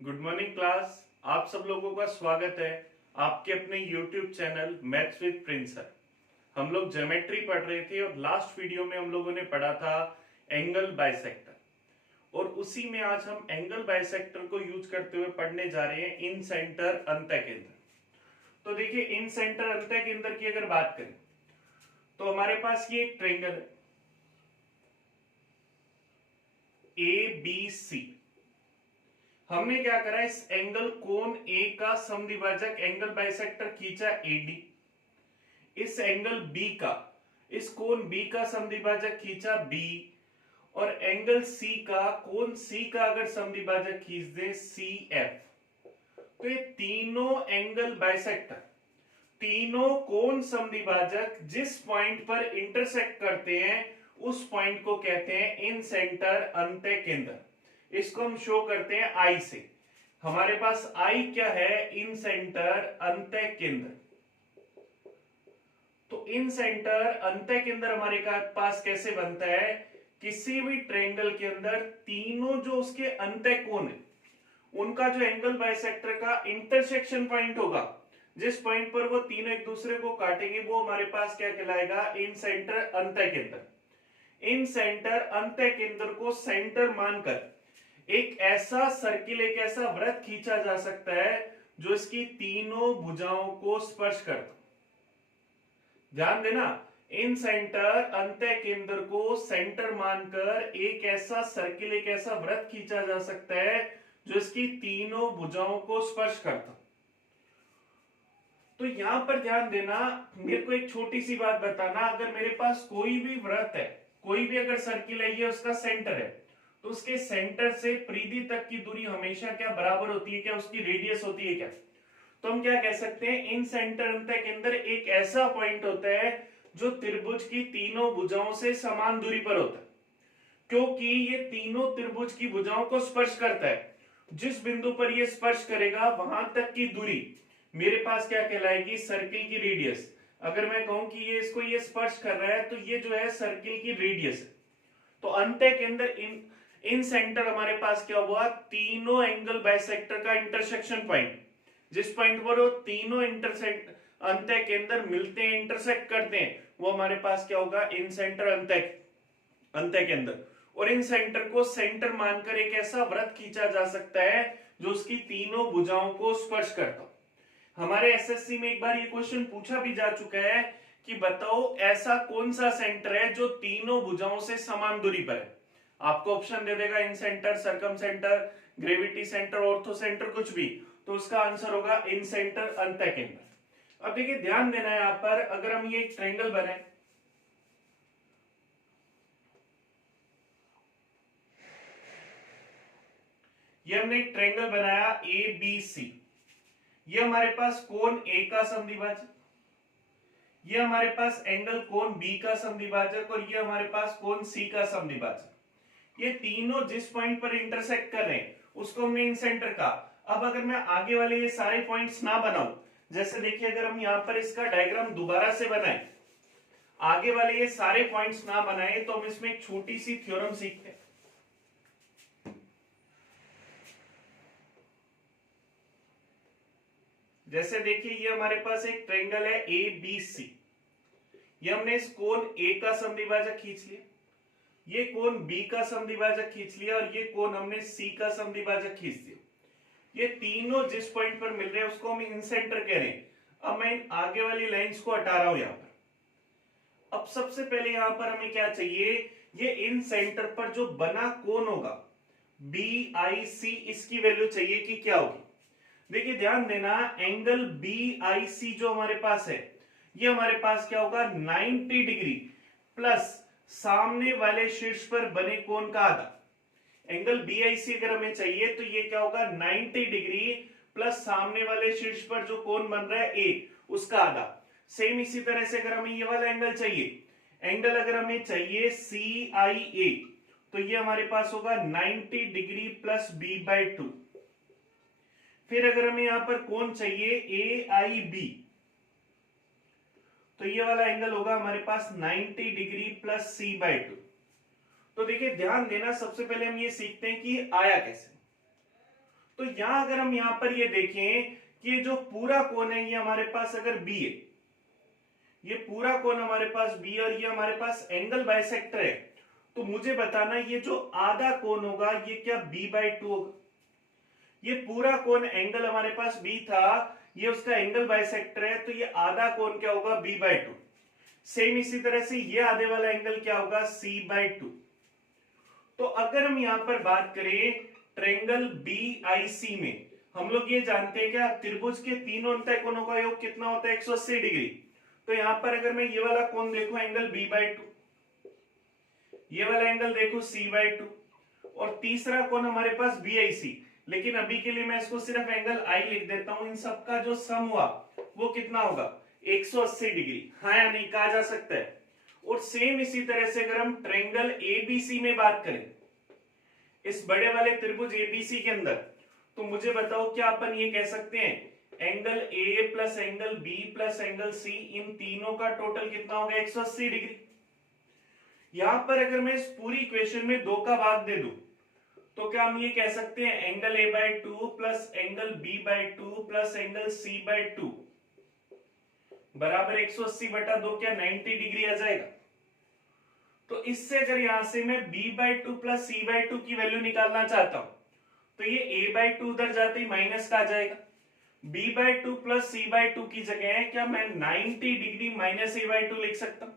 Good morning class. आप सब लोगों का स्वागत है आपके अपने YouTube channel maths with Prince sir. हम लोग ज्योमेट्री पढ़ रहे थे और लास्ट वीडियो में हम लोगों ने पढ़ा था एंगल बाइसेक्टर, और उसी में आज हम एंगल बाइसेक्टर को यूज करते हुए पढ़ने जा रहे हैं इन सेंटर अंतःकेंद्र। तो देखिए, इन सेंटर अंतःकेंद्र की अगर बात करें तो हमारे पास ये एक ट्रायंगल है ABC। हमने क्या करा, इस एंगल कोण ए का समद्विभाजक एंगल बाइसेक्टर खींचा AD। इस एंगल बी का, इस कोण बी का समद्विभाजक खींचा B, और एंगल सी का, कोण सी का अगर समद्विभाजक खींच दे CF, तो ये तीनों एंगल बाइसेक्टर, तीनों कोण समद्विभाजक जिस पॉइंट पर इंटरसेक्ट करते हैं उस पॉइंट को कहते हैं इन सेंटर अंतःकेंद्र। इसको हम शो करते हैं आई से। हमारे पास आई क्या है, इन सेंटर अंतःकेंद्र। तो इन सेंटर अंतःकेंद्र हमारे पास कैसे बनता है, किसी भी ट्रायंगल के अंदर तीनों जो उसके अंतःकोण है उनका जो एंगल बाइसेक्टर का इंटरसेक्शन पॉइंट होगा, जिस पॉइंट पर वो तीनों एक दूसरे को काटेंगे, वो हमारे पास क्या कहलाएगा, इन सेंटर अंतःकेंद्र। इन सेंटर अंतःकेंद्र को सेंटर मानकर एक ऐसा सर्किल, एक ऐसा वृत्त खींचा जा सकता है जो इसकी तीनों भुजाओं को स्पर्श करता। ध्यान देना, इन सेंटर अंतःकेंद्र को सेंटर मानकर एक ऐसा सर्किल, एक ऐसा वृत्त खींचा जा सकता है जो इसकी तीनों भुजाओं को स्पर्श करता। तो यहां पर ध्यान देना, मेरे को एक छोटी सी बात बताना, अगर मेरे पास कोई भी वृत्त है, कोई भी अगर सर्किल है, ये उसका सेंटर है, तो उसके सेंटर से परिधि तक की दूरी हमेशा क्या बराबर होती है, क्या उसकी रेडियस होती है क्या। तो हम क्या कह सकते हैं, इन सेंटर अंतःकेंद्र एक ऐसा पॉइंट होता है जो त्रिभुज की तीनों भुजाओं से समान दूरी पर होता है, क्योंकि ये तीनों त्रिभुज की भुजाओं को स्पर्श करता है। जिस बिंदु पर ये स्पर्श करेगा वहां तक की दूरी मेरे पास क्या कहलाएगी, सर्किल की रेडियस। अगर मैं कहूं कि ये इसको ये स्पर्श कर रहा है तो ये जो है सर्किल की रेडियस है। तो अंतःकेंद्र इन सेंटर हमारे पास क्या हुआ, तीनों एंगल बाइसेक्टर का इंटरसेक्शन पॉइंट, जिस पॉइंट पर वो तीनों इंटरसेक्ट अंतःकेंद्र मिलते हैं, इंटरसेक्ट करते हैं, वो हमारे पास क्या होगा, इन सेंटर अंतःकेंद्र। और इन सेंटर को सेंटर मानकर एक ऐसा वृत्त खींचा जा सकता है जो उसकी तीनों भुजाओं को स्पर्श करता। हमारे एसएससी में एक बार ये क्वेश्चन पूछा भी जा चुका है कि बताओ ऐसा कौन सा सेंटर है जो तीनों भुजाओं से समान दूरी पर है। आपको ऑप्शन दे देगा incentre, circumcentre, gravity centre, orthocentre, कुछ भी, तो उसका आंसर होगा इन सेंटर अंतःकेंद्र। अब देखिए, ध्यान देना है यहां पर, अगर हम ये एक ट्रायंगल बनाए, ये हमने एक ट्रायंगल बनाया ABC, ये हमारे पास कोण A का समद्विभाजक, ये हमारे पास एंगल कोण B का समद्विभाजक, और ये हमारे पास कोण C का समद्विभाजक। ये तीनों जिस पॉइंट पर इंटरसेक्ट कर रहे हैं उसको हमने इन सेंटर का। अब अगर मैं आगे वाले ये सारे पॉइंट्स ना बनाऊं, जैसे देखिए अगर हम यहां पर इसका डायग्राम दोबारा से बनाएं, आगे वाले ये सारे पॉइंट्स ना बनाए तो हम इसमें एक छोटी सी थ्योरम सीखते हैं। जैसे देखिए, ये हमारे पास एक ट्रायंगल है ABC, ये हमने इस कोण A का समद्विभाजक खींच लिया, ये कोण B का समद्विभाजक खींच लिया, और ये कोण हमने C का समद्विभाजक खींच दिया। ये तीनों जिस पॉइंट पर मिल रहे हैं उसको हम इन सेंटर कह रहे हैं। अब मैं इन आगे वाली लाइंस को हटा रहा हूं यहां पर। अब सबसे पहले यहां पर हमें क्या चाहिए, ये इन सेंटर पर जो बना कोण होगा BIC, इसकी वैल्यू चाहिए कि क्या होगी। देखिए ध्यान देना, एंगल BIC जो हमारे पास है, ये हमारे पास क्या होगा, 90 डिग्री प्लस सामने वाले शीर्ष पर बने कोण का आधा। एंगल BIC अगर हमें चाहिए तो ये क्या होगा, 90 डिग्री प्लस सामने वाले शीर्ष पर जो कोण बन रहा है A, उसका आधा। सेम इसी तरह से अगर हमें ये वाला एंगल चाहिए, एंगल अगर हमें चाहिए CIA, तो ये हमारे पास होगा 90 डिग्री प्लस B/2। फिर अगर हमें यहां पर कोण चाहिए AIB, तो ये वाला एंगल होगा हमारे पास 90 डिग्री प्लस C/2। तो देखिए ध्यान देना, सबसे पहले हम ये सीखते हैं कि आया कैसे। तो यहां अगर हम यहां पर ये देखें कि ये जो पूरा कोण है ये हमारे पास अगर बी है, ये पूरा कोण हमारे पास बी और ये हमारे पास एंगल बाइसेक्टर है, तो मुझे बताना ये जो आधा कोण होगा ये क्या b/2 होगा। ये पूरा कोण एंगल हमारे पास b था, ये उसका एंगल बाइसेक्टर है, तो ये आधा कोण क्या होगा b/2। सेम इसी तरह से ये आधे वाला एंगल क्या होगा c/2। तो अगर हम यहां पर बात करें ट्रायंगल BIC में, हम लोग ये जानते हैं क्या त्रिभुज के तीनों अंतः कोणों का योग कितना होता है 180 डिग्री। तो यहां पर अगर मैं ये वाला कोण देखूं एंगल b/2, ये वाला एंगल देखो c/2, और तीसरा कोण हमारे पास BIC, लेकिन अभी के लिए मैं इसको सिर्फ एंगल I लिख देता हूं। इन सबका जो सम हुआ वो कितना होगा 180 डिग्री, हाँ या नहीं कहा जा सकता है। और सेम इसी तरह से अगर हम ट्रायंगल ABC में बात करें, इस बड़े वाले त्रिभुज ABC के अंदर, तो मुझे बताओ क्या अपन ये कह सकते हैं angle A plus angle B plus angle C, इन तीनों का टोटल कितना होगा 180 डिग्री। यहां पर अगर मैं इस पूरी इक्वेशन में 2 का भाग दे दूं, तो क्या हम ये कह सकते हैं angle A/2 plus angle B/2 plus angle C/2 बराबर 180/2, क्या 90 डिग्री आ जाएगा। तो इससे अगर यहां से मैं B/2 प्लस C/2 की वैल्यू निकालना चाहता हूं, तो ये A/2 उधर जाते ही माइनस का आ जाएगा। B/2 प्लस C/2 की जगह क्या मैं 90 डिग्री माइनस A/2 लिख सकता हूं।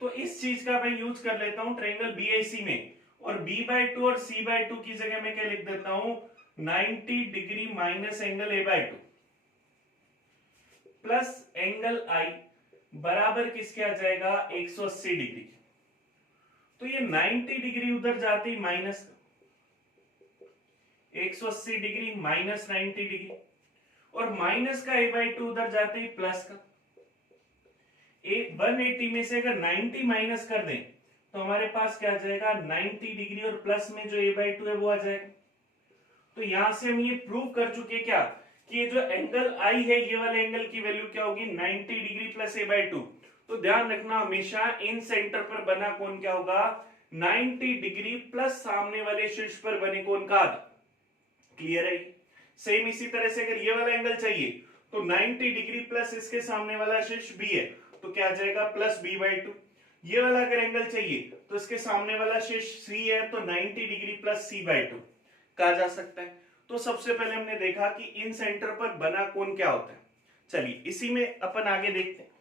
तो इस चीज का मैं यूज कर लेता हूं ट्रायंगल BIC में, और B/2 और C/2 की जगह मैं क्या लिख देता हूं 90 degree minus angle A/2 plus angle I बराबर किसके आ जाएगा 180 डिग्री। तो ये 90 डिग्री उधर जाते ही माइनस 180 डिग्री माइनस 90 डिग्री, और माइनस का A/2 उधर जाते ही प्लस का 180 में से अगर 90 माइनस कर दें तो हमारे पास क्या आ जाएगा 90 डिग्री, और प्लस में जो A/2 है वो आ जाएगा। तो यहां से हम ये प्रूव कर चुके क्या कि ये जो एंगल I है ये वाले एंगल की वैल्यू क्या होगी 90 डिग्री प्लस A/2। तो ध्यान रखना हमेशा इन सेंटर पर बना कोण क्या होगा 90 डिग्री प्लस सामने वाले शीर्ष पर बने कोण का आधा। क्लियर है। सेम इसी तरह से अगर ये वाला एंगल चाहिए तो 90 डिग्री प्लस इसके सामने वाला शीर्ष B है, तो क्या आ जाएगा प्लस B/2। ये वाला अगर एंगल चाहिए तो इसके सामने वाला शीर्ष C है, तो 90 डिग्री प्लस C/2 कहा जा सकता है। तो सबसे पहले हमने देखा कि इन सेंटर पर बना कोण क्या होता है। चलिए इसी में अपन आगे देखते हैं।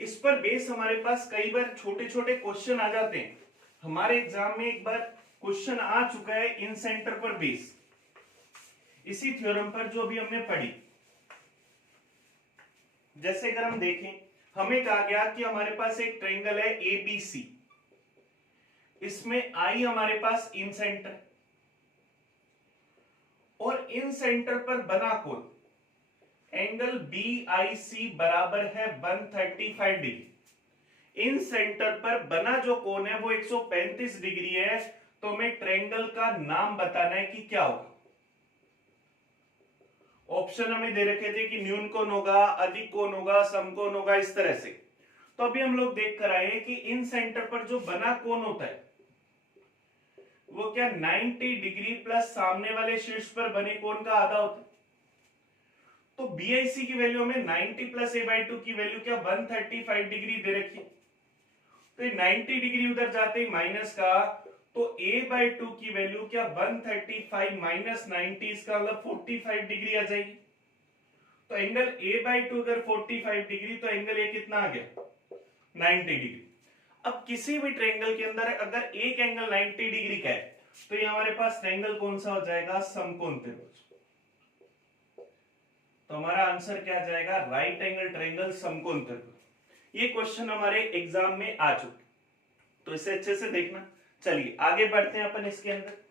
इस पर बेस हमारे पास कई बार छोटे छोटे क्वेश्चन आ जाते हैं। हमारे एग्जाम में एक बार क्वेश्चन आ चुका है इन सेंटर पर बेस, इसी थ्योरम पर जो अभी हमने पढ़ी। जैसे अगर हम देखें, हमें कहा गया कि हमारे पास एक ट्रायंगल है ABC, इसमें I हमारे पास इन सेंटर, और इन सेंटर पर बना कोण एंगल BIC बराबर है 135 डिग्री। इन सेंटर पर बना जो कोण है वो 135 डिग्री है। तो हमें ट्रायंगल का नाम बताना है कि क्या होगा। ऑप्शन हमें दे रखे थे कि न्यून कोण होगा, अधिक कोण होगा, समकोण होगा, इस तरह से। तो अभी हम लोग देख कर आए कि इन सेंटर पर जो बना कोण होता है वो क्या 90 डिग्री प्लस सामने वाले शीर्ष पर बने कोण का आधा होता है। तो BIC की वैल्यू हमें 90 प्लस A/2 की वैल्यू क्या 135 डिग्री दे रखी है। तो 90 डिग्री उधर जाते ही माइनस का, तो A/2 की वैल्यू क्या 135 माइनस 90, इसका मतलब 45 डिग्री आ जाएगी। तो एंगल A/2 अगर 45 डिग्री, तो एंगल A कितना आ गया 90 डिग्री। अब किसी भी ट्रायंगल के अंदर अगर एक एंगल 90 डिग्री का है, तो ये हमारे पास ट्रायंगल कौन सा हो जाएगा समकोण त्रिभुज। तो हमारा आंसर क्या आ जाएगा राइट एंगल ट्रायंगल समकोण त्रिभुज। ये क्वेश्चन हमारे एग्जाम में आ चुके, तो इसे अच्छे से देखना। चलिए आगे बढ़ते हैं अपन इसके अंदर।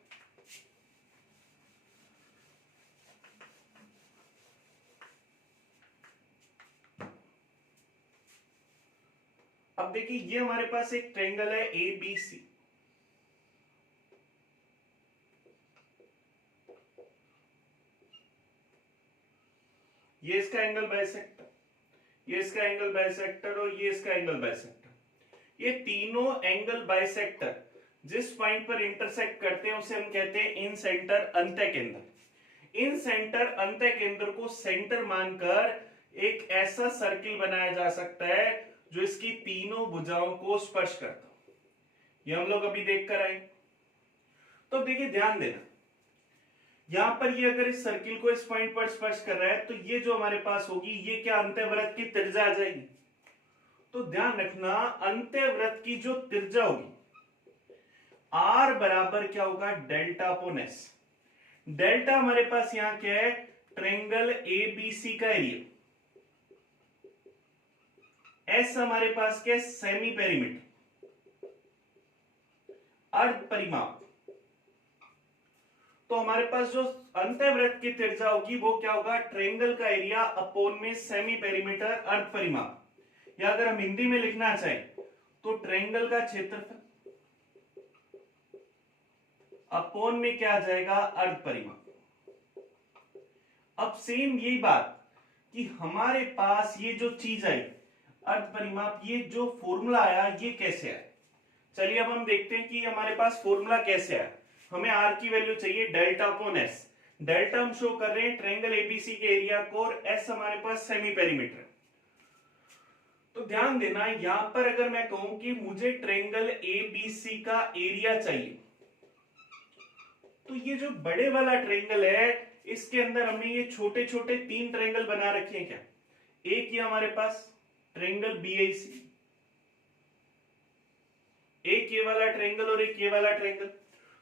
अब देखिए ये हमारे पास एक ट्रायंगल है ABC, ये इसका एंगल बाइसेक्टर, ये इसका एंगल बाइसेक्टर, और ये इसका एंगल बाइसेक्टर। ये तीनों एंगल बाइसेक्टर जिस पॉइंट पर इंटरसेक्ट करते हैं उसे हम कहते हैं इन सेंटर अंत्य केंद्र। इन सेंटर अंत्य केंद्र को सेंटर मानकर एक ऐसा सर्किल बनाया जा सकता है जो इसकी तीनों भुजाओं को स्पर्श करता हो। ये हम लोग अभी देख कर आए। तो देखिए ध्यान देना, यहां पर ये अगर इस सर्किल को इस पॉइंट पर स्पर्श कर रहा है तो ये जो हमारे पास होगी ये क्या अंत्यवृत्त की त्रिज्या आ जाएगी। तो ध्यान रखना अंत्यवृत्त की जो त्रिज्या होगी आर बराबर क्या होगा, डेल्टा अपॉन एस। डेल्टा हमारे पास यहां क्या है, ट्रायंगल एबीसी का एरिया। एस हमारे पास क्या है, सेमी पेरीमीटर, अर्ध परिमाप। तो हमारे पास जो अंत्यवृत्त की त्रिज्या होगी वो क्या होगा, ट्रायंगल का एरिया अपॉन में सेमी पेरीमीटर अर्ध परिमाप, या अगर हम हिंदी में लिखना चाहें तो ट्रायंगल का क्षेत्रफल अपॉन में क्या आ जाएगा, अर्ध परिमाप। अब सेम यही बात कि हमारे पास ये जो चीज आई अर्ध परिमाप, ये जो फॉर्मूला आया ये कैसे आया। चलिए अब हम देखते हैं कि हमारे पास फॉर्मूला कैसे आया। हमें आर की वैल्यू चाहिए डेल्टा अपॉन एस। डेल्टा हम शो कर रहे हैं ट्रायंगल एबीसी के एरिया को, और एस हमारे पास सेमी पेरीमीटर। तो ध्यान देना यहां पर अगर मैं कहूं कि मुझे ट्रायंगल एबीसी का एरिया चाहिए, तो ये जो बड़े वाला ट्रायंगल है इसके अंदर हमने ये छोटे छोटे तीन ट्रायंगल बना रखे हैं क्या। एक ये हमारे पास ट्रायंगल बीआईसी, एक ये वाला ट्रायंगल और एक ये वाला ट्रायंगल।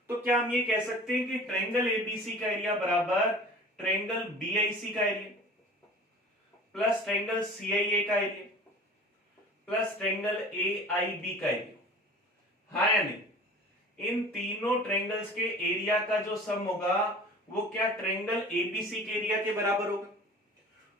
तो क्या हम ये कह सकते हैं कि ट्रायंगल एबीसी का एरिया बराबर ट्रायंगल बीआईसी का एरिया प्लस ट्रायंगल सीआईए का एरिया प्लस ट्रायंगल एआईबी का एरिया, हाँ या नहीं। इन तीनों ट्रायंगल्स के एरिया का जो सम होगा वो क्या ट्रायंगल एबीसी के एरिया के बराबर होगा।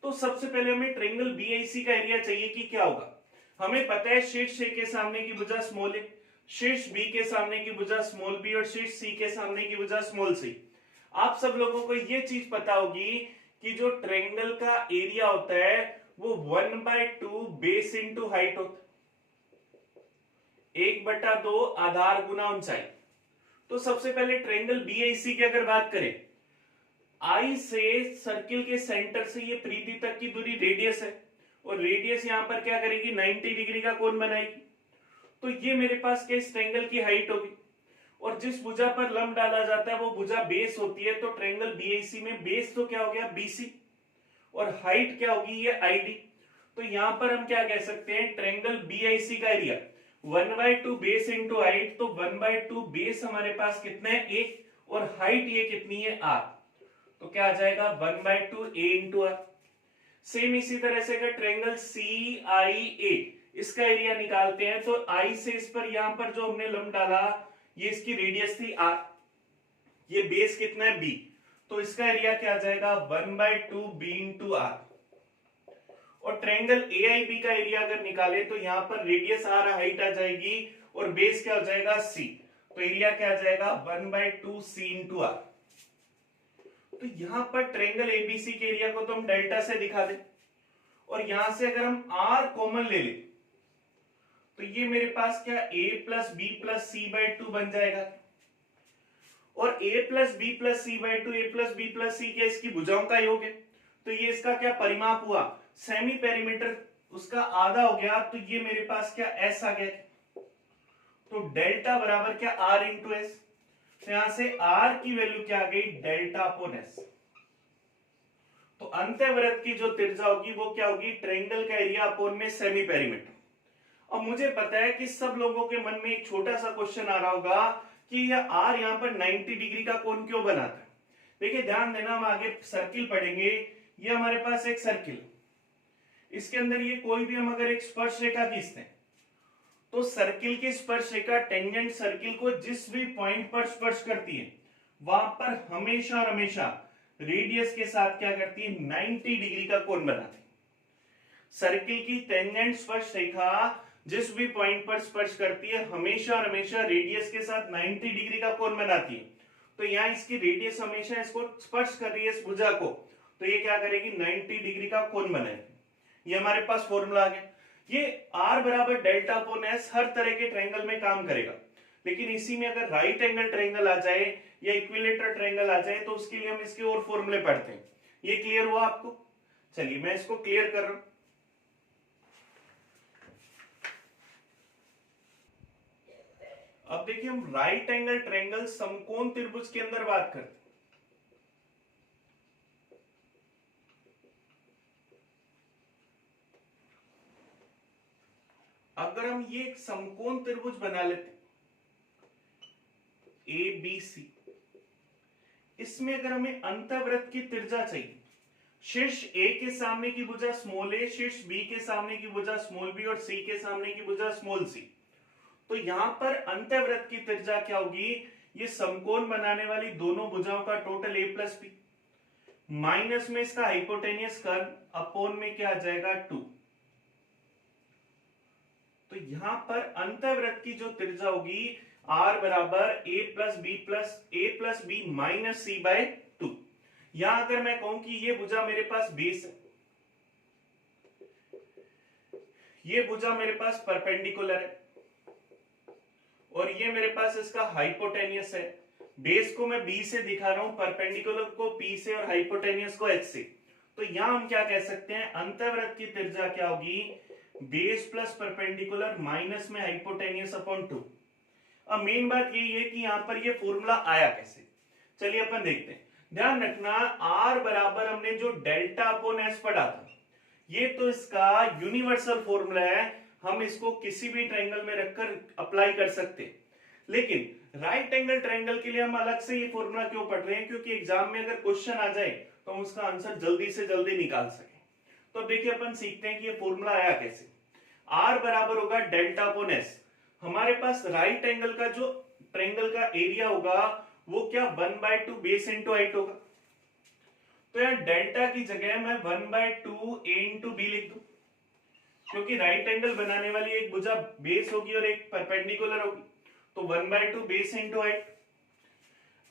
तो सबसे पहले हमें ट्रायंगल बीआईसी का एरिया चाहिए कि क्या होगा। हमें पता है शीर्ष ए के सामने की भुजा स्मॉल ए, शीर्ष बी के सामने की भुजा स्मॉल बी और शीर्ष सी के सामने की भुजा स्मॉल सी। आप सब लोगों को ये चीज पता होगी कि जो ट्रायंगल का एरिया होता है वो 1/2 बेस इंटू हाइट होता है, 1/2 आधार गुना ऊंचाई। तो सबसे पहले ट्रायंगल बीआईसी की अगर बात करें, आई से सर्किल के सेंटर से ये परिधि तक की दूरी रेडियस है, और रेडियस यहां पर क्या करेगी, 90 डिग्री का कोण बनाएगी। तो ये मेरे पास क्या इस ट्रायंगल की हाइट होगी, और जिस भुजा पर लंब डाला जाता है वो भुजा बेस होती है। तो ट्रायंगल बीआईसी में बेस तो क्या हो गया, बीसी, और हाइट क्या होगी, ये आईडी। तो यहां पर हम क्या कह सकते हैं, ट्रायंगल बीआईसी का एरिया 1/2 बेस इंटू हाइट। तो 1/2 बेस हमारे पास कितने हैं, 1, और हाइट ये कितनी है, आर। तो क्या आ जाएगा 1/2 ए इंटू आर। सेम इसी तरह से अगर ट्रायंगल सी आई ए इसका एरिया निकालते हैं तो आई से इस पर यहां पर जो हमने लंब डाला ये इसकी रेडियस थी आर, ये बेस कितना है बी, तो इसका एरिया क्या आ जाएगा 1/2 बी इंटू आर। और ट्रायंगल एआईबी का एरिया अगर निकाले तो यहां पर रेडियस आर, हाइट आ जाएगी, और बेस क्या हो जाएगा सी। तो एरिया क्या आ जाएगा 1/2 सी इंटू आर। तो यहां पर ट्रायंगल एबीसी के एरिया को तो हम डेल्टा से दिखा दें, और यहां से अगर हम आर कॉमन ले लें तो ये मेरे पास क्या a plus B plus C by 2 बन जाएगा। और a plus B plus C by 2, a plus B plus C क्या इसकी भुजाओं का योग है। तो ये इसका क्या परिमाप हुआ, सेमी पेरीमीटर उसका आधा हो गया। तो ये मेरे पास क्या s आ गया। तो डेल्टा बराबर क्या r इंटू एस। तो यहां से r की वैल्यू क्या आ गई, डेल्टा अपॉन एस। तो अंत्यवृत्त की जो त्रिज्या होगी वो क्या होगी, ट्रायंगल का एरिया अपॉन में सेमी पेरीमीटर। अब मुझे पता है कि सब लोगों के मन में एक छोटा सा क्वेश्चन आ रहा होगा कि यह आर यहां पर 90 डिग्री का कोण क्यों बनाता है। देखिए ध्यान देना, हम आगे सर्किल पढ़ेंगे। ये हमारे पास एक सर्किल, इसके अंदर ये कोई भी हम अगर एक स्पर्श रेखा खींचते हैं तो सर्किल की स्पर्श रेखा टेंजेंट सर्किल को जिस भी पॉइंट पर स्पर्श करती है वहां पर हमेशा और हमेशा रेडियस के साथ क्या करती है, 90 डिग्री का कोण बनाती है। सर्किल की टेंजेंट स्पर्श रेखा जिस भी पॉइंट पर स्पर्श करती है हमेशा और हमेशा रेडियस के साथ 90 डिग्री का कोण बनाती है। तो यहाँ इसकी रेडियस हमेशा इसको स्पर्श कर रही है इस भुजा को, तो ये क्या करेगी, 90 डिग्री का कोण बनाएगी। ये हमारे पास फॉर्मूला आ गया। ये r बराबर डेल्टा अपॉन एस हर तरह के ट्रायंगल में काम करेगा। लेकिन इसी में अगर राइट एंगल ट्रायंगल आ जाए या इक्विलेटरल ट्रायंगल आ जाए तो उसके लिए हम इसके और फॉर्मूले पढ़ते हैं। ये क्लियर हुआ आपको? चलिए मैं इसको क्लियर कर रहा हूं। अब देखिए हम राइट एंगल ट्रायंगल समकोण त्रिभुज के अंदर बात करते हैं। अगर हम ये एक समकोण त्रिभुज बना लेते ए बी सी, इसमें अगर हमें अंतःवृत्त की त्रिज्या चाहिए, शीर्ष ए के सामने की भुजा स्मॉल ए, शीर्ष बी के सामने की भुजा स्मॉल बी और सी के सामने की भुजा स्मॉल सी, तो यहां पर अंतःवृत्त की त्रिज्या क्या होगी? ये समकोण बनाने वाली दोनों भुजाओं का total A plus B minus में इसका हाइपोटेनियस कर्व अपॉन में क्या आ जाएगा 2। तो यहां पर अंतःवृत्त की जो त्रिज्या होगी r बराबर a plus B minus C by 2। यहां अगर मैं कहूं कि ये भुजा मेरे पास बेस है, ये भुजा मेरे पास परपेंडिकुलर है और ये मेरे पास इसका हाइपोटेनियस है। बेस को मैं b से दिखा रहा हूं, परपेंडिकुलर को p से और हाइपोटेनियस को h से। तो यहां हम क्या कह सकते हैं? अंतःवृत्त की त्रिज्या क्या होगी? बेस प्लस परपेंडिकुलर माइनस में हाइपोटेनियस अपॉन 2। अब मेन बात यही है कि यहां पर ये फॉर्मूला आया कैसे। चलिए अपन देखते हैं। ध्यान रखना r बराबर हमने जो डेल्टा अपॉन एस पढ़ा था, ये तो इसका यूनिवर्सल फॉर्मूला है, हम इसको किसी भी ट्रायंगल में रखकर अप्लाई कर सकते हैं। लेकिन राइट एंगल ट्रायंगल के लिए हम अलग से ये फॉर्मूला क्यों पढ़ रहे हैं? क्योंकि एग्जाम में अगर क्वेश्चन आ जाए तो हम उसका आंसर जल्दी से जल्दी निकाल सके। तो देखिए अपन सीखते हैं कि ये फॉर्मूला आया कैसे। r बराबर होगा डेल्टा अपॉन एस। हमारे पास राइट एंगल का जो ट्रायंगल का एरिया होगा वो क्या 1/2 बेस इंटू हाइट होगा। तो यार डेल्टा की जगह मैं 1/2 a इंटू बी लिख दूं, क्योंकि राइट एंगल बनाने वाली एक भुजा बेस होगी और एक परपेंडिकुलर होगी। तो 1/2 बेस इंटू हाइट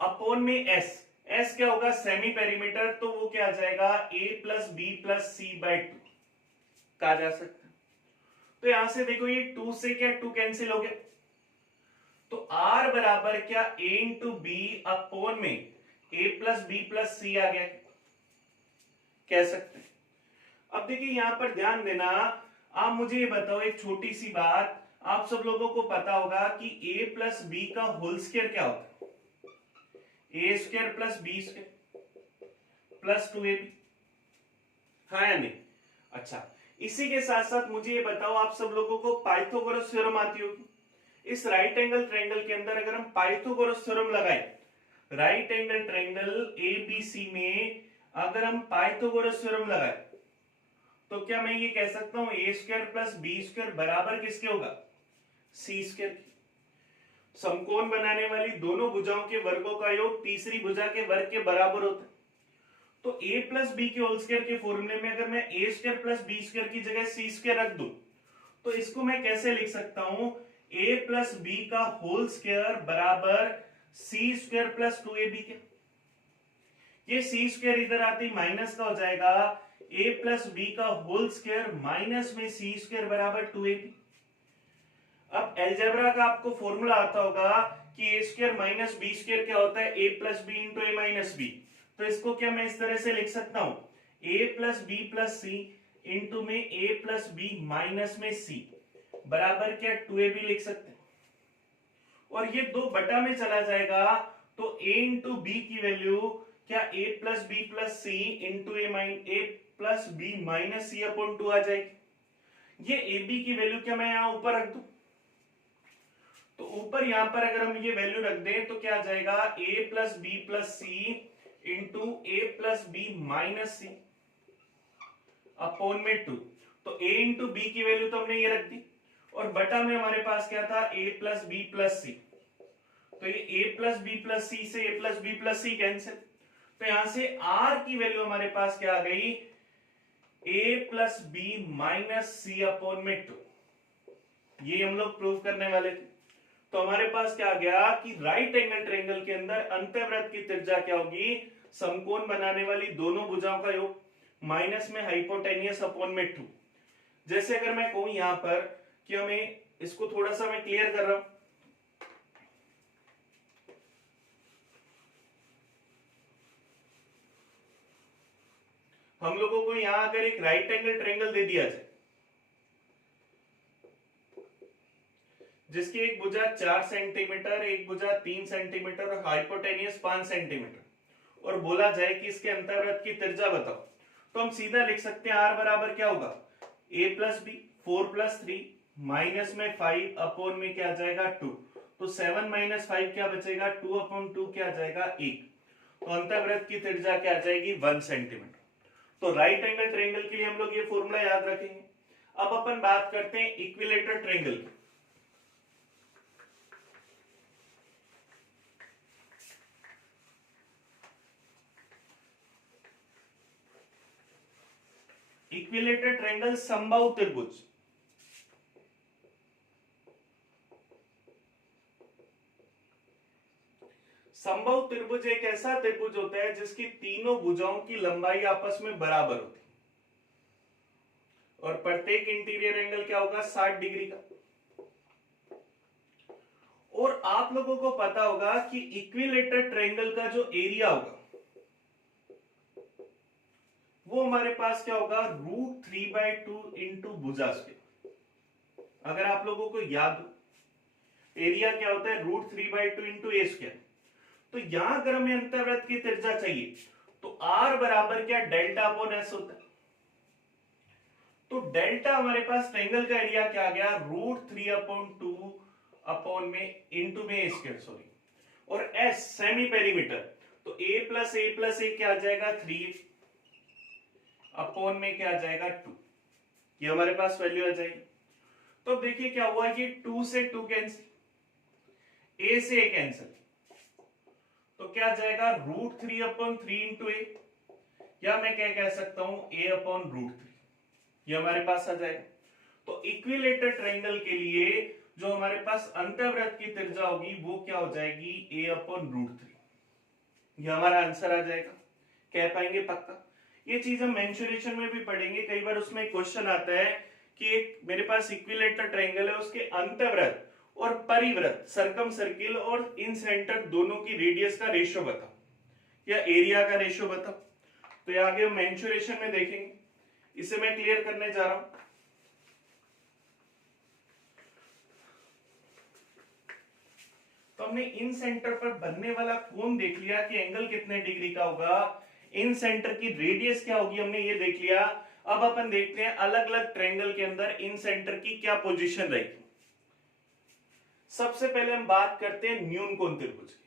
अपॉन में एस। एस क्या होगा? सेमी पेरीमीटर, तो वो क्या आ जाएगा? a plus B plus C by 2 कहा जा सकता है। तो यहां से देखो ये 2 से क्या 2 कैंसिल हो गया, तो r बराबर क्या a इंटू बी अपॉन में a प्लस बी प्लस सी आ गया, कह सकते हैं। अब देखिए यहां पर ध्यान देना, आप मुझे ये बताओ एक छोटी सी बात, आप सब लोगों को पता होगा कि a प्लस बी का होल स्क्वायर क्या होता है? A square plus B square plus 2ab, हाँ या नहीं? अच्छा, इसी के साथ साथ मुझे ये बताओ, आप सब लोगों को पाइथागोरस थ्योरम आती होगी। इस राइट एंगल ट्रायंगल के अंदर अगर हम पाइथागोरस थ्योरम लगाएं, राइट एंगल ट्रायंगल एबीसी में अगर हम पाइथागोरस थ्योरम लगाएं, तो क्या मैं ये कह सकता हूं ए स्क्वायर प्लस बी स्क्वायर बराबर किसके होगा? सी स्क्वायर की। समकोण बनाने वाली दोनों भुजाओं के वर्गों का योग तीसरी भुजा के वर्ग के बराबर होता है। तो a प्लस बी के होल स्क्वायर के फॉर्मूले में अगर मैं a square plus B square की जगह c स्क्वायर रख दूं, तो इसको मैं कैसे लिख सकता हूं? a प्लस बी का होल स्क्वायर बराबर c स्क्वायर प्लस 2ab के। ये c स्क्वायर इधर आते ही माइनस का हो जाएगा, a प्लस बी का होल स्क्वायर माइनस में c स्क्वायर बराबर 2ab। अब एलजेब्रा का आपको फॉर्मूला आता होगा कि a square minus B square क्या होता है? a plus B into a minus B. तो इसको क्या मैं इस तरह से लिख सकता हूं? a plus B plus C into में a प्लस बी माइनस में c बराबर क्या 2ab लिख सकते हैं। और ये 2 बटा में चला जाएगा, तो a इंटू बी की वैल्यू क्या a plus B plus C into a plus B minus C upon 2 आ जाएगी। ये ab की वैल्यू क्या मैं यहां ऊपर रख दूं, तो ऊपर यहां पर अगर हम ये वैल्यू रख दें तो क्या आ जाएगा? a plus B plus C into A plus B minus C upon में 2। तो a इंटू बी की वैल्यू तो हमने ये रख दी, और बटा में हमारे पास क्या था? a plus B plus C. तो ये a plus B plus C से a plus B plus C cancel, तो यहां से r की वैल्यू हमारे पास क्या आ गई? a plus B minus C upon में 2। ये हम लोग प्रूव करने वाले थे। तो हमारे पास क्या आ गया कि राइट एंगल ट्रायंगल के अंदर अंतःवृत्त की त्रिज्या क्या होगी? समकोण बनाने वाली दोनों भुजाओं का योग माइनस में हाइपोटेनियस अपॉन में 2। जैसे अगर मैं कहूं यहां पर कि हमें इसको थोड़ा सा मैं क्लियर कर रहा हूं, हम लोगों को यहां अगर एक राइट एंगल ट्रायंगल दे दिया जाए जिसकी एक भुजा 4 सेंटीमीटर, एक भुजा 3 सेंटीमीटर और हाइपोटेनियस 5 सेंटीमीटर, और बोला जाए कि इसके अंतर्वृत्त की त्रिज्या बताओ, तो हम सीधा लिख सकते हैं आर बराबर क्या होगा, a plus B 4 plus 3 minus में 5 अपॉन में क्या आ जाएगा 2, तो 7 माइनस 5 क्या बचेगा 2 अपॉन 2 क्या आ जाएगा 1, तो अंतर्वृत्त की त्रिज्या क्या आ जाएगी 1 सेंटीमीटर। तो राइट एंगल ट्रायंगल के लिए हम लोग ये फॉर्मूला याद रखेंगे। अब अपन बात करते हैं इक्विलेटरल ट्रायंगल की। इक्विलेटरल ट्रायंगल समबाहु त्रिभुज, समबाहु त्रिभुज एक ऐसा त्रिभुज होता है जिसकी तीनों भुजाओं की लंबाई आपस में बराबर होती है और प्रत्येक इंटीरियर एंगल क्या होगा 60 डिग्री का। और आप लोगों को पता होगा कि इक्विलेटरल ट्रायंगल का जो एरिया होगा वो हमारे पास क्या होगा √3/2 इंटू भुजा स्क्वायर। अगर आप लोगों को याद हो एरिया क्या होता है √3/2 इंटू ए स्क्वायर, तो यहां अगर हमें अंतर्वृत्त की त्रिज्या चाहिए तो आर बराबर क्या डेल्टा अपॉन एस होता है। तो डेल्टा हमारे पास ट्रायंगल का एरिया क्या आ गया √3/2 अपॉन में इंटू में ए स्क्वायर सॉरी, और एस सेमी पेरीमीटर, तो a+a+a क्या आ जाएगा 3 अपॉन में क्या आ जाएगा 2, ये हमारे पास वैल्यू आ जाएगी। तो देखिए क्या हुआ ये 2 से 2 कैंसिल, a से a कैंसिल, तो क्या आ जाएगा √3/3 इंटू ए, या मैं क्या कह सकता हूं a/√3, ये हमारे पास आ जाएगा। तो इक्विलेटरल ट्रायंगल के लिए जो हमारे पास अंतर्वृत्त की त्रिज्या होगी वो क्या हो जाएगी a/√3, ये हमारा आंसर आ जाएगा। कह पाएंगे पक्का? ये चीज हम मेंसुरेशन में भी पढ़ेंगे, कई बार उसमें क्वेश्चन आता है कि एक मेरे पास इक्विलेटरल ट्रायंगल है उसके अंतर्वृत्त और परिवृत्त सर्कम सर्किल और इन सेंटर दोनों की रेडियस का रेशियो बताओ या एरिया का रेशियो बताओ। तो ये आगे हम मेंसुरेशन में देखेंगे, इसे मैं क्लियर करने जा रहा हूं। तो हमने इन सेंटर पर बनने वाला कोण देख लिया कि एंगल कितने डिग्री का होगा, इन सेंटर की रेडियस क्या होगी हमने ये देख लिया। अब अपन देखते हैं अलग अलग ट्रायंगल के अंदर इन सेंटर की क्या पोजीशन रहेगी। सबसे पहले हम बात करते हैं न्यून कोण त्रिभुज की,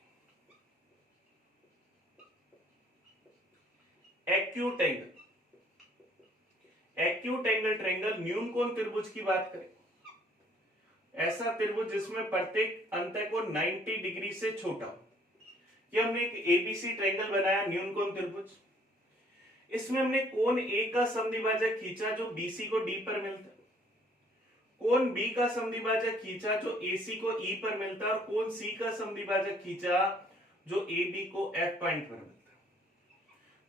acute angle, acute angle triangle न्यून कोण त्रिभुज की बात करें, ऐसा त्रिभुज जिसमें प्रत्येक अंतःकोण 90 डिग्री से छोटा हो। ये हमने एक एबीसी ट्रायंगल बनाया न्यून कोण त्रिभुज, इसमें हमने कोण ए का समद्विभाजक खींचा जो बीसी को डी पर मिलता है, कोण बी का समद्विभाजक खींचा जो एसी को ई पर मिलता है, और कोण सी का समद्विभाजक खींचा जो ए बी को एफ पॉइंट पर मिलता है।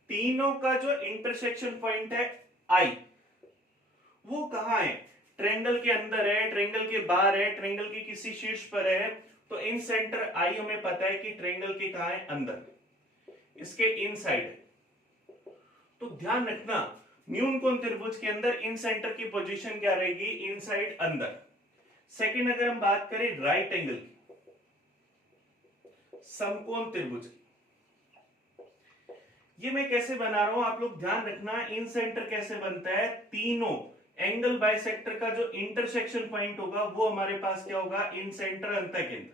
तीनों का जो इंटरसेक्शन पॉइंट है आई, वो कहां है, ट्रायंगल के अंदर है, ट्रायंगल के बाहर है, ट्रायंगल के किसी शीर्ष पर है। तो इन सेंटर आई हमें पता है कि ट्रायंगल के कहां है, अंदर, इसके इनसाइड है। तो ध्यान रखना न्यून कोण त्रिभुज के अंदर इन सेंटर की पोजीशन क्या रहेगी, इनसाइड अंदर। सेकंड अगर हम बात करें राइट एंगल की, समकोण त्रिभुज की, ये मैं कैसे बना रहा हूं आप लोग ध्यान रखना। इन सेंटर कैसे बनता है, तीनों एंगल बाइसेक्टर का जो इंटरसेक्शन पॉइंट होगा वो हमारे पास क्या होगा, इन सेंटर अंतःकेंद्र।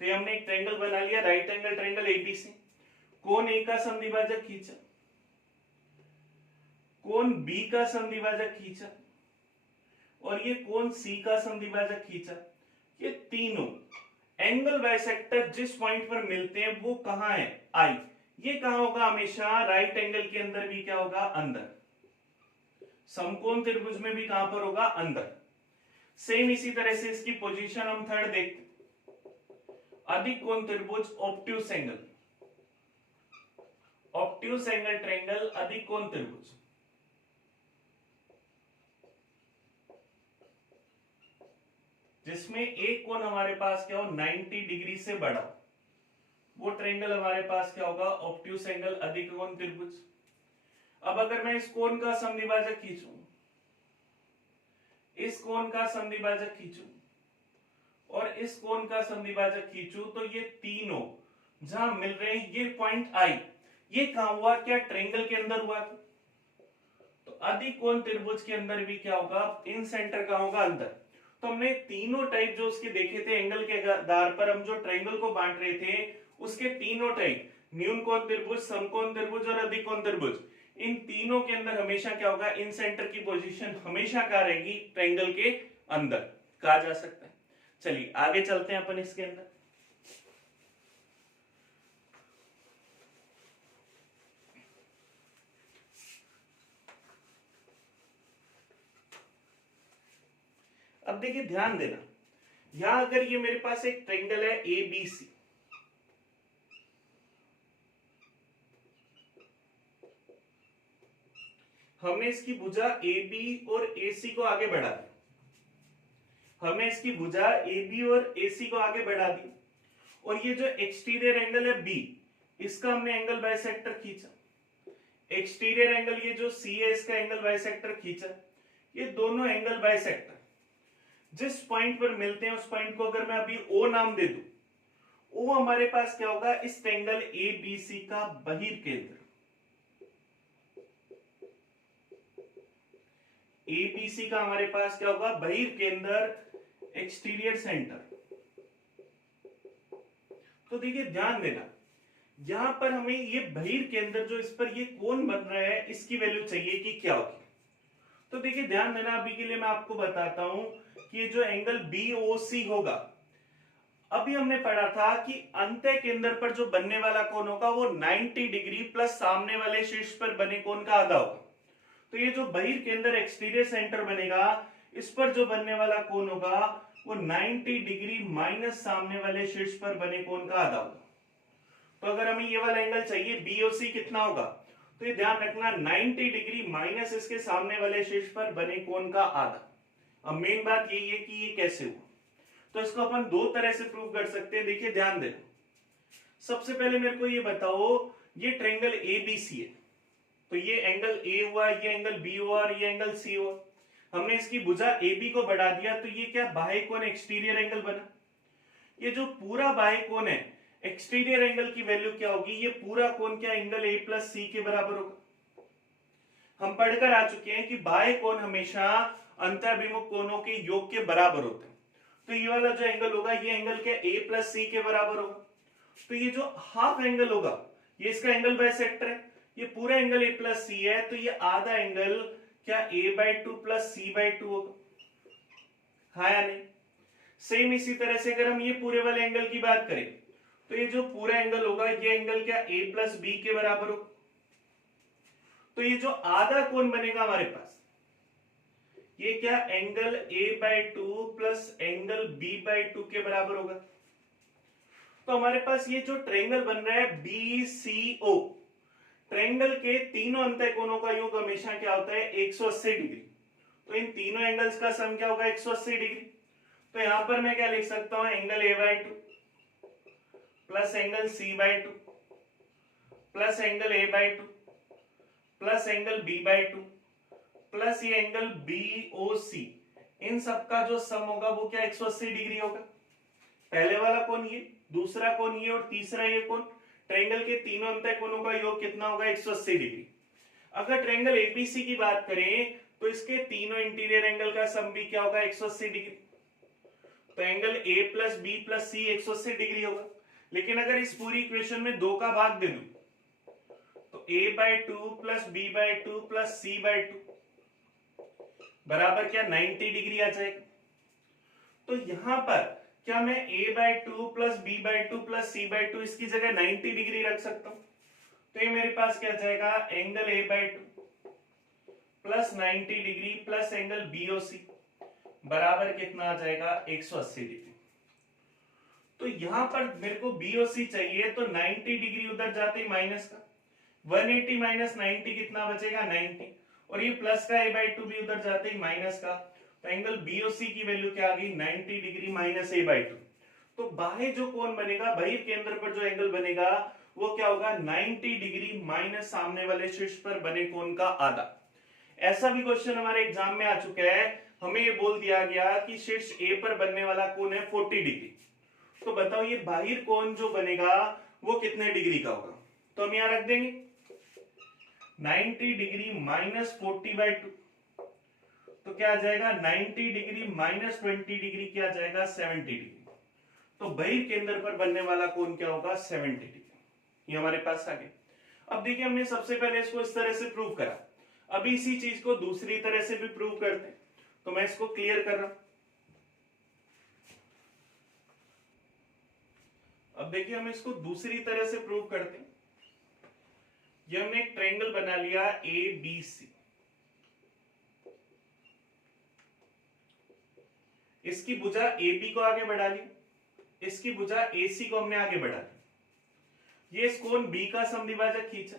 तो ये हमने एक ट्रायंगल बना लिया राइट एंगल ट्रायंगल एबीसी, कोण ए का समद्विभाजक खींचा, कोण बी का समद्विभाजक खींचा, और ये कोण सी का समद्विभाजक खींचा। ये तीनों एंगल बाइसेक्टर जिस पॉइंट पर मिलते हैं वो कहां है, आई। ये कहां होगा, हमेशा राइट एंगल के अंदर भी क्या होगा, अंदर। समकोण त्रिभुज में भी कहां पर होगा, अंदर। सेम इसी तरह से इसकी पोजीशन हम थर्ड देखते, अधिक कोण त्रिभुज obtuse angle, obtuse angle triangle अधिक कोण त्रिभुज, जिसमें एक कोण हमारे पास क्या हो 90 डिग्री से बड़ा, वो ट्रायंगल हमारे पास क्या होगा, ऑब्ट्यूस एंगल अधिक कोण त्रिभुज। अब अगर मैं इस कोण का समद्विभाजक खींचूं, इस कोण का समद्विभाजक खींचूं और इस कोण का समद्विभाजक खींचूं, तो ये तीनों जहां मिल रहे हैं, ये पॉइंट आई, ये कहां हुआ? क्या ट्रायंगल के अंदर हुआ? तो अधिकोण त्रिभुज के अंदर भी क्या होगा? इन सेंटर का होगा अंदर। तो हमने तीनों टाइप जो उसके देखे थे एंगल के आधार पर, हम जो ट्रायंगल को बांट रहे थे उसके तीनों टाइप, न्यून कोण त्रिभुज, समकोण त्रिभुज और अधिकोण त्रिभुज, इन तीनों के अंदर हमेशा क्या होगा? इन सेंटर की पोजीशन हमेशा क्या रहेगी? ट्रायंगल के अंदर कहा जा सकता है। चलिए आगे चलते हैं अपन इसके अंदर। अब देखिए ध्यान देना, यहां अगर ये मेरे पास एक ट्रायंगल है ए बी सी, हमने इसकी भुजा ए बी और ए सी को आगे बढ़ा दी, हमने इसकी भुजा ए बी और ए सी को आगे बढ़ा दी, और ये जो एक्सटीरियर एंगल है बी, इसका हमने एंगल बाइसेक्टर खींचा, एक्सटीरियर एंगल ये जो सी है इसका एंगल बाइसेक्टर खींचा, ये दोनों एंगल बाइसेक्टर जिस पॉइंट पर मिलते हैं उस पॉइंट को अगर मैं अभी ओ नाम दे दूं, ओ हमारे पास क्या होगा? इस ट्रायंगल ए बी सी का बहिर्केंद्र, ए बी सी का हमारे पास क्या होगा? बहिर्केंद्र, एक्सटीरियर सेंटर। तो देखिए ध्यान देना, यहां पर हमें ये बहिर्केंद्र जो इस पर ये कोण बन रहा है इसकी वैल्यू चाहिए कि क्या होगी। तो देखिए ध्यान देना, अभी के लिए मैं आपको बताता हूं कि ये जो एंगल BOC होगा, अभी हमने पढ़ा था कि अंत्य केंद्र पर जो बनने वाला कोण होगा वो 90 डिग्री प्लस सामने वाले शीर्ष पर बने कोण का आधा होगा। तो ये जो बहिर्केंद्र एक्सटीरियर सेंटर बनेगा, इस पर जो बनने वाला कोण होगा वो 90 डिग्री माइनस सामने वाले शीर्ष पर बने कोण का आधा होगा। तो अगर हमें ये वाला एंगल चाहिए BOC कितना होगा, तो ये ध्यान रखना 90 डिग्री माइनस इसके सामने वाले शीर्ष पर बने कोण का आधा। अब मेन बात यही है कि ये कैसे हुआ, तो इसको अपन दो तरह से प्रूव कर सकते हैं। देखिए ध्यान देना, सबसे पहले मेरे को ये बताओ, ये ट्रायंगल ABC है, तो ये एंगल A हुआ, ये एंगल B हुआ और ये एंगल C हुआ। हमने इसकी भुजा AB को बढ़ा दिया, तो ये क्या? बाह्य कोण एक्सटीरियर एंगल बना। ये जो पूरा बाह्य कोण है एक्सटीरियर एंगल की वैल्यू क्या होगी? ये पूरा कोण क्या एंगल A प्लस C के बराबर होगा। हम पढ़कर आ चुके हैं कि बाह्य कोण हमेशा अंतःअभिमुख कोणों के योग के बराबर होते हैं। तो ये वाला जो एंगल होगा ये एंगल क्या A प्लस C के बराबर होगा। तो ये जो हाफ एंगल होगा ये इसका एंगल बाइसेक्टर है, ये पूरा एंगल A प्लस C है, तो ये आधा एंगल क्या A/2 प्लस C/2 होगा, हाँ या नहीं? सेम इसी तरह से अगर हम ये पूरे वाले एंगल की बात करें, तो ये जो पूरा एंगल होगा ये एंगल क्या A प्लस B के बराबर होगा। तो ये जो आधा कोण बनेगा हमारे पास, ये क्या? Angle A/2 plus angle B/2 के बराबर होगा। तो हमारे पास ये जो ट्रायंगल बन रहा है BCO, ट्रायंगल के तीनों अंतः कोणों का योग हमेशा क्या होता है? 180 डिग्री। तो इन तीनों एंगल्स का सम क्या होगा? 180 डिग्री। तो यहां पर मैं क्या लिख सकता हूं? Angle A/2 plus angle C/2 plus angle A/2 plus angle B/2 plus ये एंगल BOC, इन सब का जो सम होगा वो क्या? 180 डिग्री होगा। पहले वाला कोण ये, दूसरा कोण ये और तीसरा ये कोण, ट्रायंगल के तीनों अंतः कोणों का योग कितना होगा? 180 डिग्री। अगर ट्रायंगल ABC की बात करें तो इसके तीनों इंटीरियर एंगल का सम भी क्या होगा? 180 डिग्री। तो angle A plus B plus C 180 degree होगा। लेकिन अगर इस पूरी इक्वेशन में 2 का भाग दे दूं तो A/2 plus B/2 plus C/2 बराबर क्या? 90 डिग्री आ जाएगा। तो यहां पर क्या मैं A/2 plus B/2 plus C/2 इसकी जगह 90 डिग्री रख सकता हूं? तो ये मेरे पास क्या जाएगा? Angle A/2 plus 90 degree plus angle BOC बराबर कितना आ जाएगा? 180 डिग्री। तो यहां पर मेरे को BOC चाहिए, तो 90 डिग्री उधर जाते ही माइनस का 180 माइनस 90 कितना बचेगा? 90, और ये प्लस का A/2 भी उधर जाते ही माइनस का, तो एंगल BOC की वैल्यू क्या आ गई? 90 डिग्री माइनस A/2। तो बाह्य जो कोण बनेगा, बहिर्केंद्र पर जो एंगल बनेगा वो क्या होगा 90 डिग्री माइनस सामने वाले शीर्ष पर बने कोण का आधा। ऐसा भी क्वेश्चन हमारे एग्जाम में आ चुका है, हमें ये बोल दिया गया कि शीर्ष ए पर बनने वाला कोण है 40 डिग्री, तो बताओ ये बाहिर कोण जो बनेगा वो कितने डिग्री का होगा। तो हम यहां रख देंगे 90 डिग्री माइनस 40/2, तो क्या आ जाएगा 90 डिग्री माइनस 20 डिग्री, क्या आ जाएगा 70 डिग्री। तो बहिर केंद्र पर बनने वाला कोण क्या होगा 70 डिग्री, ये हमारे पास आ गया। अब देखिए हमने सबसे पहले इसको इस तरह से प्रूव करा, अभी इसी चीज को दूसरी तरह से भी प्रूव करते हैं, तो मैं इसको क्लियर कर रहा हूं। अब देखिए हम इसको दूसरी तरह से प्रूव करते हैं। ये हमने एक ट्रायंगल बना लिया ए बी सी, इसकी भुजा ए बी को आगे बढ़ा ली, इसकी भुजा ए सी को हमने आगे बढ़ा ली। ये इस कोण बी का समद्विभाजक खींचा,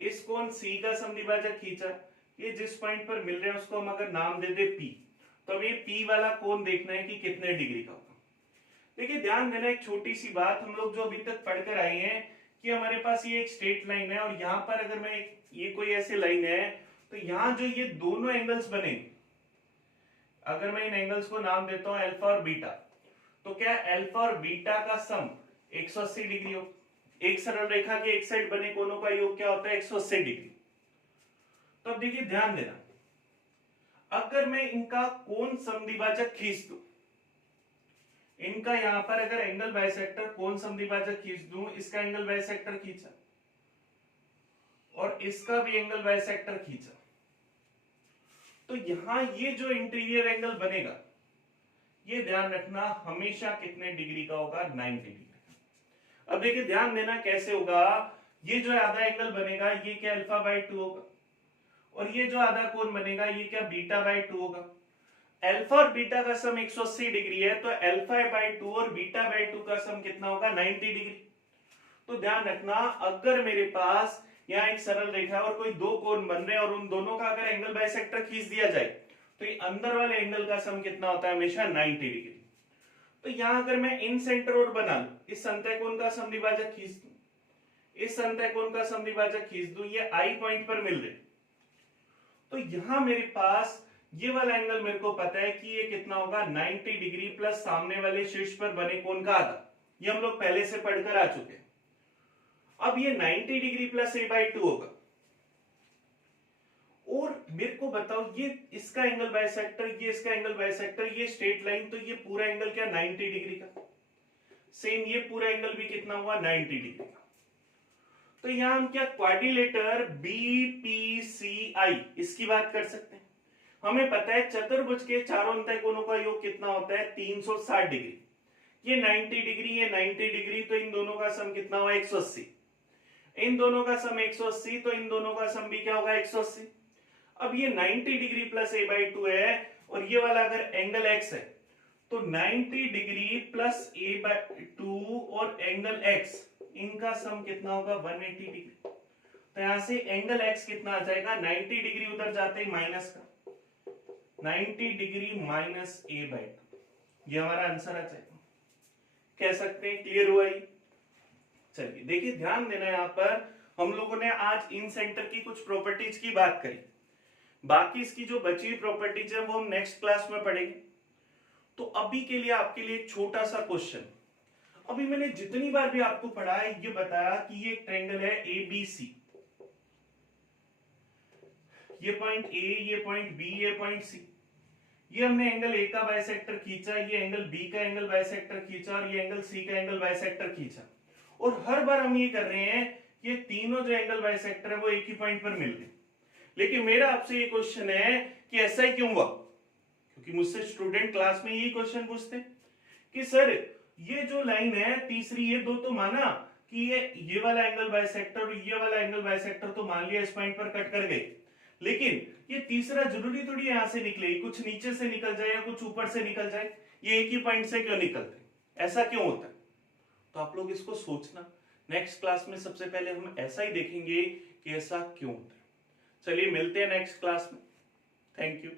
इस कोण सी का समद्विभाजक खींचा, ये जिस पॉइंट पर मिल रहे हैं उसको हम अगर नाम दे दे पी, तो अब ये पी वाला कोण देखना है कि कितने डिग्री का होगा। देखिए ध्यान देना एक छोटी सी बात, हम लोग जो अभी तक पढ़कर आए हैं कि हमारे पास ये एक स्ट्रेट लाइन है और यहां पर अगर मैं ये कोई ऐसी लाइन है तो यहां जो ये दोनों एंगल्स बनेंगे, अगर मैं इन एंगल्स को नाम देता हूं अल्फा और बीटा, तो क्या अल्फा और बीटा का सम 180 डिग्री हो। एक सरल रेखा के एक साइड बने कोणों का योग क्या होता है 180 डिग्री। तो अब देखिए ध्यान देना, अगर मैं इनका कोण समद्विभाजक खींच दूं, इनका यहां पर अगर एंगल बाइसेक्टर कोण समद्विभाजक खींच दूं, इसका एंगल बाइसेक्टर खींचा और इसका भी एंगल बाइसेक्टर खींचा, तो यहां ये जो इंटीरियर एंगल बनेगा ये ध्यान रखना हमेशा कितने डिग्री का होगा 90 डिग्री। अब देखिए ध्यान देना कैसे होगा, ये जो आधा एंगल बनेगा ये क्या अल्फा/2 होगा और ये जो आधा कोण बनेगा ये क्या बीटा/2 होगा। अल्फा और बीटा का सम 180 डिग्री है, तो अल्फा/2 और बीटा/2 का सम कितना होगा 90 डिग्री। तो ध्यान रखना अगर मेरे पास यहाँ एक सरल रेखा और कोई दो कोण बन रहे हैं और उन दोनों का अगर एंगल बाइसेक्टर खींच दिया जाए तो ये अंदर वाले एंगल का सम कितना होता है हमेशा 90 डिग्री। तो यहां अगर मैं इन सेंटर और बना लूं, इस संतय कोण का समद्विभाजक खींच दूं, इस संतय कोण का समद्विभाजक खींच दूं, ये आई पॉइंट पर मिल रहे, तो यहां मेरे पास ये वाला एंगल मेरे को पता है कि ये कितना होगा 90 डिग्री प्लस सामने वाले शीर्ष पर बने कोण का आधा, ये हम लोग पहले से पढ़कर आ चुके हैं। अब ये 90 डिग्री प्लस a/2 होगा और मेरे को बताओ ये इसका एंगल बाइसेक्टर, ये इसका एंगल बाइसेक्टर, ये स्ट्रेट लाइन, तो ये पूरा एंगल क्या 90 डिग्री का, सेम ये पूरा एंगल भी कितना हुआ 90 डिग्री का। तो यहां हम क्या क्वाड्रिलेटर BPCI इसकी बात कर सकते हैं। हमें पता है चतुर्भुज के चारों अंतः कोणों का योग कितना होता है 360 डिग्री, ये 90 डिग्री, ये 90 डिग्री, तो इन दोनों का सम कितना हुआ 180, इन दोनों का सम 180, तो इन दोनों का सम भी क्या होगा 180। अब ये 90 डिग्री प्लस a/2 है और ये वाला अगर एंगल x है तो 90 डिग्री प्लस a/2 और एंगल x इनका सम कितना होगा 180 डिग्री। तो यहां से एंगल x कितना आ जाएगा 90 डिग्री उधर जाते ही माइनस का 90 डिग्री माइनस a/2, ये हमारा आंसर आ जाएगा। कह सकते हैं क्लियर हुआ ही। चलिए देखिए ध्यान देना, यहां पर हम लोगों ने आज इन सेंटर की कुछ प्रॉपर्टीज की बात करी, बाकी इसकी जो बची हुई प्रॉपर्टीज है वो हम नेक्स्ट क्लास में पढ़ेंगे। तो अभी के लिए आपके लिए एक छोटा सा क्वेश्चन, अभी मैंने जितनी बार भी आपको पढ़ा है ये बताया कि ये एक ट्रायंगल है ABC, ये पॉइंट A, ये पॉइंट B, ये पॉइंट C, ये हमने एंगल A का बाइसेक्टर खींचा, ये एंगल B का एंगल बाइसेक्टर खींचा और ये एंगल C का एंगल बाइसेक्टर खींचा, और हर बार हम ये कर रहे हैं ये तीनों जो एंगल बाइसेक्टर है वो एक ही पॉइंट पर मिल गए। लेकिन मेरा आपसे ये क्वेश्चन है कि ऐसा ही क्यों हुआ, क्योंकि मुझसे स्टूडेंट क्लास में यही क्वेश्चन पूछते कि सर ये जो लाइन है तीसरी, ये दो तो माना कि ये वाला एंगल बाइसेक्टर और ये वाला एंगल बाइसेक्टर तो मान लिया इस पॉइंट पर कट कर गए, लेकिन ये तीसरा जरूरी थोड़ी यहां से निकले, कुछ नीचे से निकल जाए या कुछ ऊपर से निकल जाए, ये एक ही पॉइंट से क्यों निकलते, ऐसा क्यों होता है। तो आप लोग इसको सोचना, नेक्स्ट क्लास में सबसे पहले हम ऐसा ही देखेंगे कि ऐसा क्यों होता है। चलिए मिलते हैं नेक्स्ट क्लास में, थैंक यू।